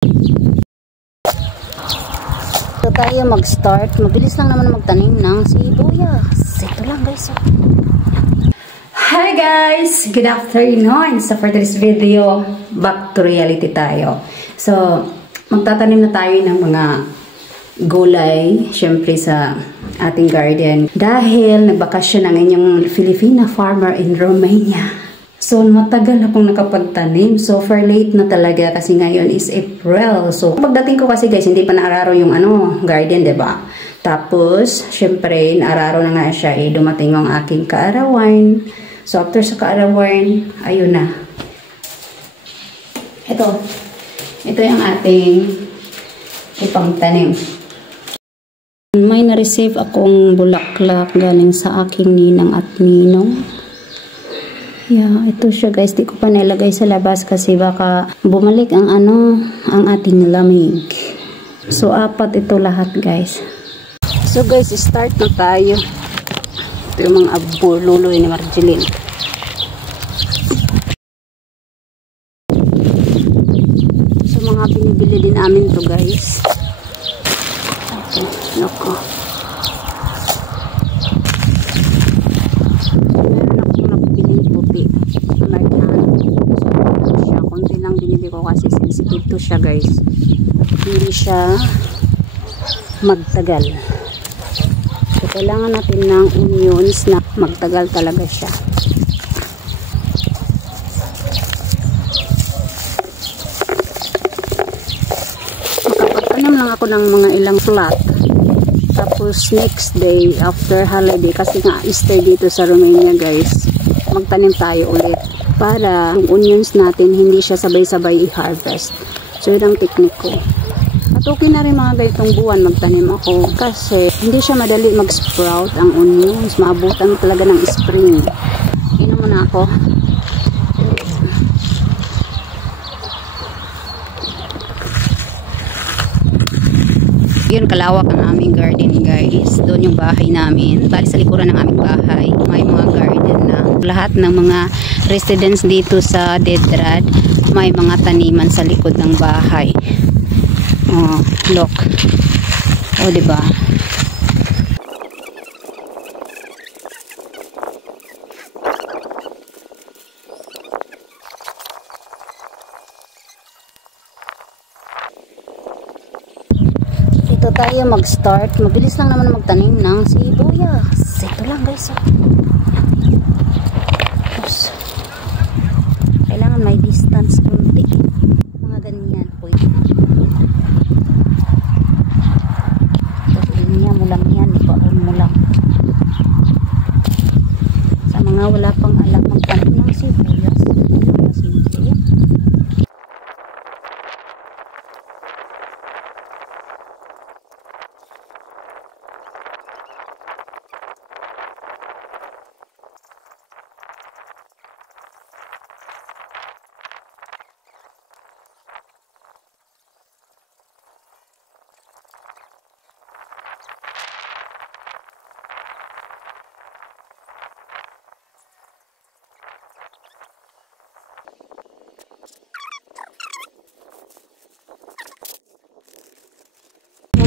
So tayo mag-start. Mabilis lang naman magtanim ng sibuyas. Ito lang guys. Hi guys! Good afternoon! So for this video, back to reality tayo. So, magtatanim na tayo ng mga gulay, syempre sa ating garden. Dahil nagbakasyon ang inyong Filipina farmer in Romania. So, matagal akong nakapagtanim. So, far late na talaga kasi ngayon is April. So, pagdating ko kasi guys, hindi pa naararo yung garden, diba? Tapos, syempre, naararo na nga siya. Dumating ang aking kaarawan. So, after sa kaarawan, ayun na. Ito yung ating ipangtanim. May na-receive akong bulaklak galing sa aking ninang at ninong. Yeah, ito siya guys. Di ko pa nilagay sa labas kasi baka bumalik ang ang ating lamig. So, 4 ito lahat guys. So guys, start na tayo. Ito yung mga abululoy ni Marjeline. So, mga binibili din namin to guys. Okay, nako. Kasi sensitive to siya guys, hindi siya magtagal. So kailangan natin ng onions na magtagal talaga siya. Makapagtanim lang ako ng mga ilang flat, tapos next day after holiday, kasi nga Easter dito sa Romania guys, magtanim tayo ulit para ang onions natin hindi siya sabay-sabay i-harvest. So yun ang technique ko. At okay na rin mga ganitong buwan magtanim ako kasi hindi siya madali mag-sprout ang onions. Maabutan talaga ng spring. Inom muna ako. Yun, kalawak ang aming garden guys. Doon yung bahay namin. Bali sa likuran ng aming bahay, may mga garden na. Lahat ng mga residents dito sa Dedrad, may mga taniman sa likod ng bahay. Oh, look. Oh, diba? Ito tayo mag-start. Mabilis lang naman magtanim ng sibuyas. Ito lang guys. Tapos, kailangan may distance kunti. Mga ganyan po. Tapos linya mo lang yan. Ipaon mo lang. Sa mga wala pang alam magtanim ng sibuyas. Simple.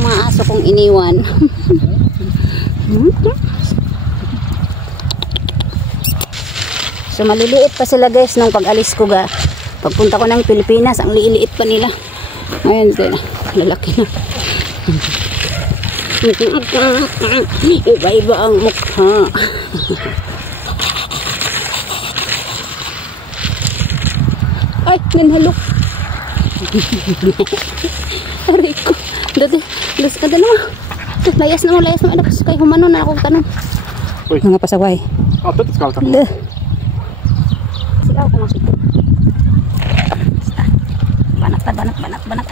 Aso kong iniwan. So maliliit pa sila guys nung pag-alis ko pagpunta ko ng Pilipinas, ang liiliit pa nila. Ayun, lalaki na. Iba-iba ang mukha. Ay, nanhalok. Aray ko. Dos ka dalawa. Layas na mo. Tapos kay humano na akong tanong. Mga pasaway. Ito kalta. Sigaw ko masuk. Banat.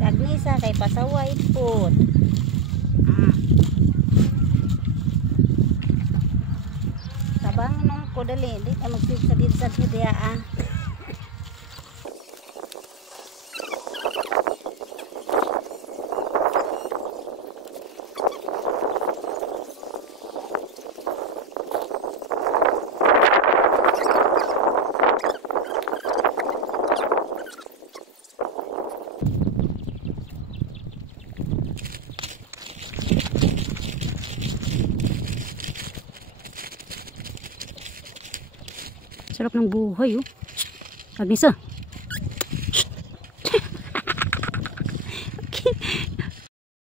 Sagnisa kay pasaway po. Tabang nung ko dali. Di ka magsibsa-dibsa siya diya ah. Sarap ng buhay oh. Agnes ah.